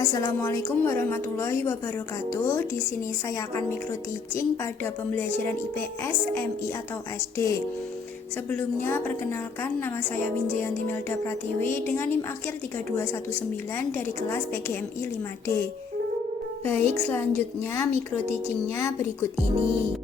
Assalamualaikum warahmatullahi wabarakatuh. Di sini saya akan micro teaching pada pembelajaran IPS, MI atau SD. Sebelumnya perkenalkan, nama saya Winjayanti Melda Pratiwi dengan NIM akhir 3219 dari kelas PGMI 5D. Baik, selanjutnya micro teachingnya berikut ini.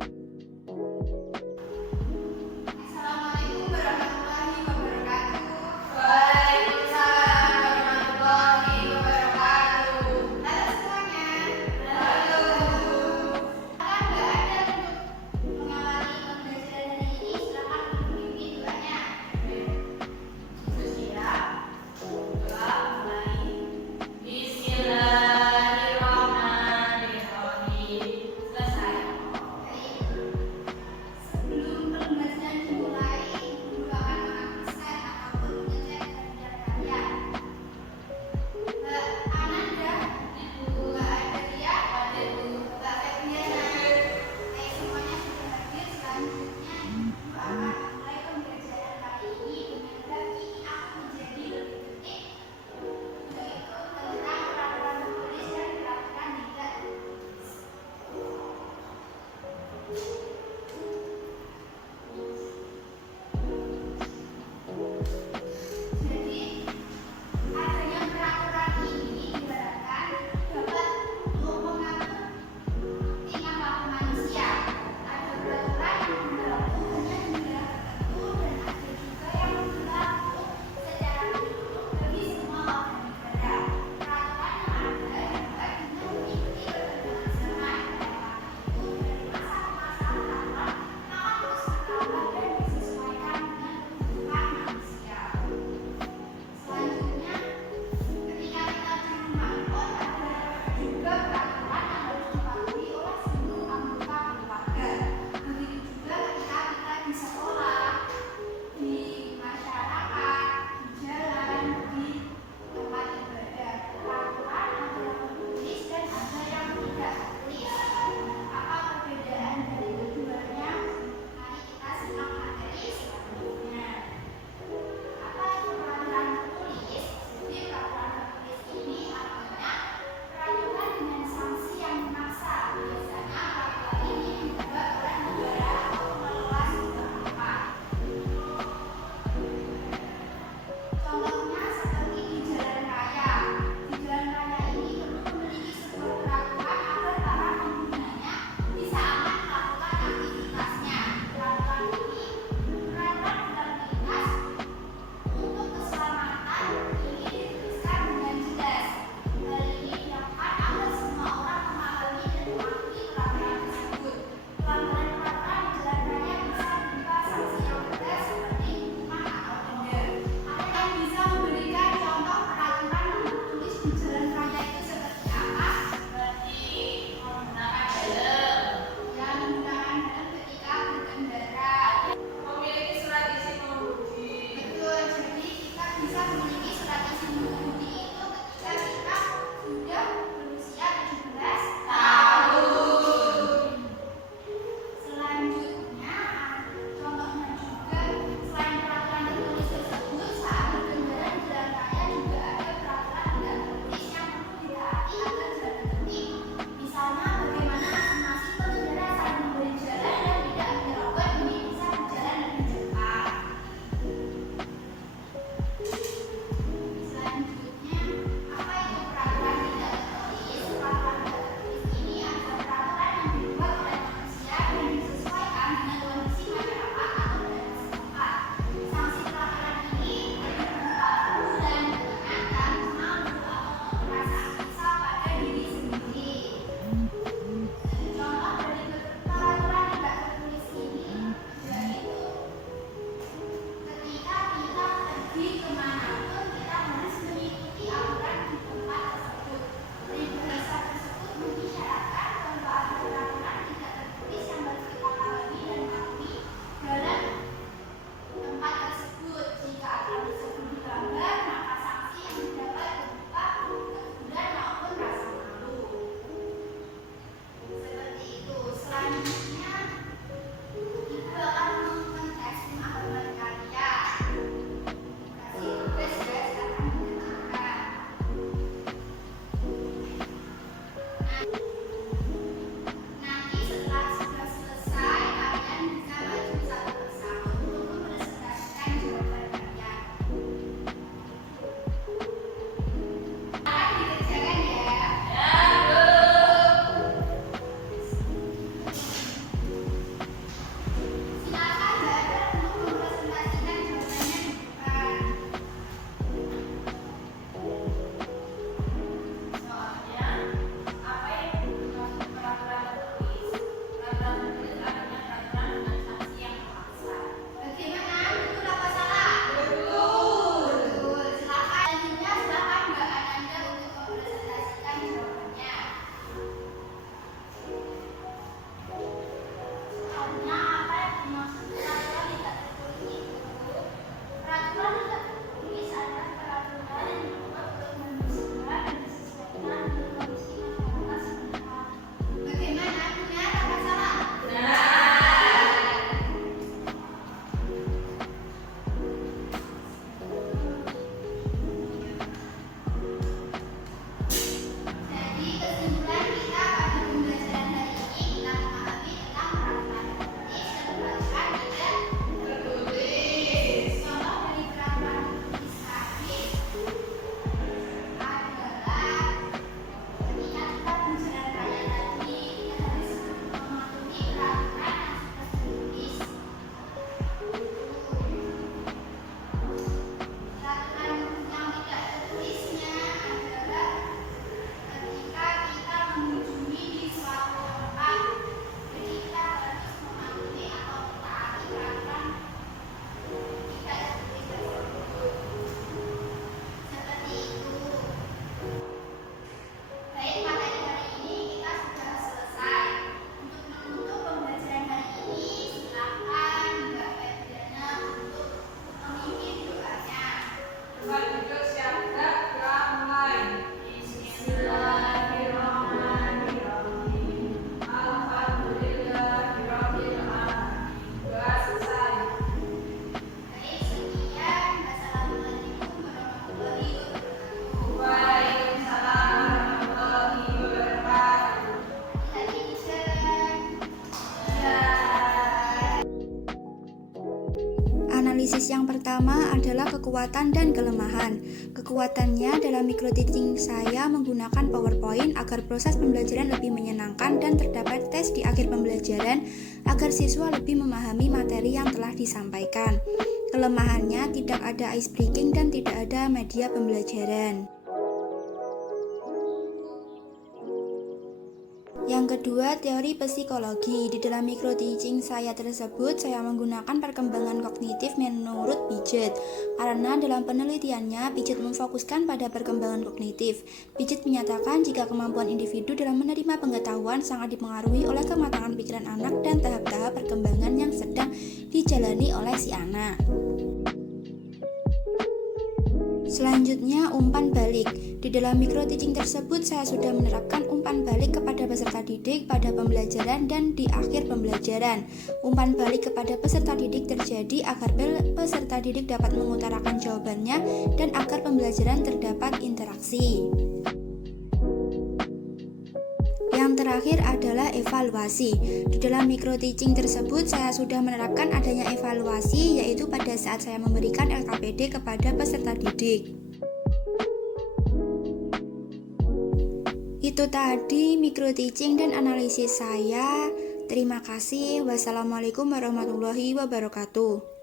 kekuatan dan kelemahan. Kekuatannya dalam micro teaching saya menggunakan PowerPoint agar proses pembelajaran lebih menyenangkan dan terdapat tes di akhir pembelajaran agar siswa lebih memahami materi yang telah disampaikan. Kelemahannya tidak ada ice breaking dan tidak ada media pembelajaran. Yang kedua, teori psikologi. Di dalam micro teaching saya tersebut, saya menggunakan perkembangan kognitif menurut Piaget. Karena dalam penelitiannya, Piaget memfokuskan pada perkembangan kognitif. Piaget menyatakan jika kemampuan individu dalam menerima pengetahuan sangat dipengaruhi oleh kematangan pikiran anak dan tahap-tahap perkembangan yang sedang dijalani oleh si anak. Selanjutnya, umpan balik. Di dalam micro teaching tersebut, saya sudah menerapkan umpan balik kepada peserta didik pada pembelajaran dan di akhir pembelajaran. Umpan balik kepada peserta didik terjadi agar peserta didik dapat mengutarakan jawabannya dan agar pembelajaran terdapat interaksi. Yang terakhir adalah evaluasi. Di dalam micro teaching tersebut saya sudah menerapkan adanya evaluasi, yaitu pada saat saya memberikan LKPD kepada peserta didik. Itu tadi micro teaching dan analisis saya. Terima kasih. Wassalamualaikum warahmatullahi wabarakatuh.